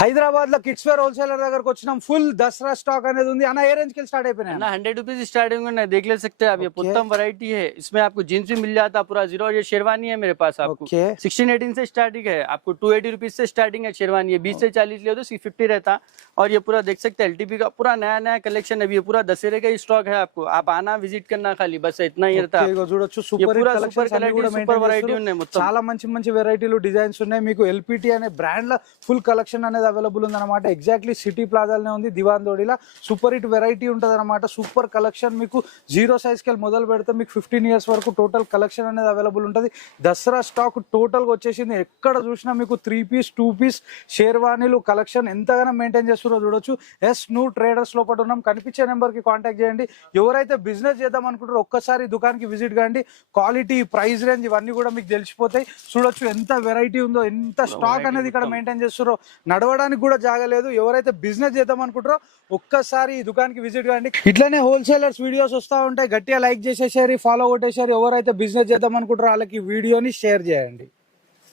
హైదరాబాద్ లో kids wear wholesaler దగ్గరకు వచ్చినాం ఫుల్ దసరా స్టాక్ అనేది ఉంది అన్న ఏ రేంజ్ కి స్టార్ట్ అయిపోయినాయి ना 100 रुपीज स्टार्टिंग में देख ले सकते हैं आप। ये उत्तम वैरायटी है, इसमें आपको जींस भी मिल जाता पूरा जीरो। ये शेरवानी है मेरे पास आपको ओके 16-18 से स्टार्टिंग है, आपको 280 रुपीज से स्टार्टिंग है शेरवानी। है 20 से 40 ले तो 50 रहता। और ये पूरा देख सकते हैं एलटीपी का पूरा नया नया कलेक्शन है। ये पूरा दशहरे का ही स्टॉक है, आपको आप आना विजिट करना खाली बस इतना ही रहता। ఇగో చూడొచ్చు ये సూపర్ पूरा హిట్ सुपर కలెక్షన్స్ కూడా क्वालिटी सुपर वैरायटी మెయింటైన్ ఉన్నాయి మొత్తం। చాలా మంచి మంచి వెరైటీలు డిజైన్స్ ఉన్నాయి మీకు ఎల్పిటి అనే బ్రాండ్ లో ఫుల్ కలెక్షన్ అనేది అవైలబుల్ ఉంది అనమాట ఎగ్జాక్ట్లీ సిటీ ప్లాజాలోనే ఉంది దివాన్ దోడిలా సూపర్ హిట్ వెరైటీ ఉంటుంది అనమాట సూపర్ కలెక్షన్ మీకు జీరో సైజ్ కి మొదలు పెడితే మీకు 15 ఇయర్స్ వరకు టోటల్ కలెక్షన్ అనేది అవైలబుల్ ఉంటుంది దసరా స్టాక్ టోటల్ గా వచ్చేసింది ఎక్కడ చూసినా మీకు 3 పీస్ 2 పీస్ షేర్వానీలు కలెక్షన్ ఎంతగానో మెయింటైన్ చేస్తున్నారో చూడొచ్చు ఎస్ నువ్వు ట్రేడర్స్ లోపల ఉన్నాం కనిపించే నెంబర్ కి కాంటాక్ట్ చేయండి ఎవరైతే బిజినెస్ చేద్దాం అనుకుంటారో ఒక్కసారి దుకాణానికి విజిట్ కాండి క్వాలిటీ ప్రైస్ రేంజ్ ఇవన్నీ కూడా మీకు తెలిసిపోతాయి చూడొచ్చు ఎంత వెరైటీ ఉందో ఎంత స్టాక్ అనేది ఇక్కడ మెయింటైన్ చేస్తారో నడవడానికి కూడా జాగలేదు ఎవరైతే బిజినెస్ చేద్దాం అనుకుంటారో ఒక్కసారి ఈ దుకాణానికి విజిట్ కాండి ఇట్లనే హోల్సేలర్స్ వీడియోస్ వస్తూ ఉంటాయి గట్టిగా లైక్ చేసేసారి ఫాలో కొట్టేసారి ఎవరైతే బిజినెస్ చేద్దాం అనుకుంటారో వాళ్ళకి వీడియోని షేర్ చేయండి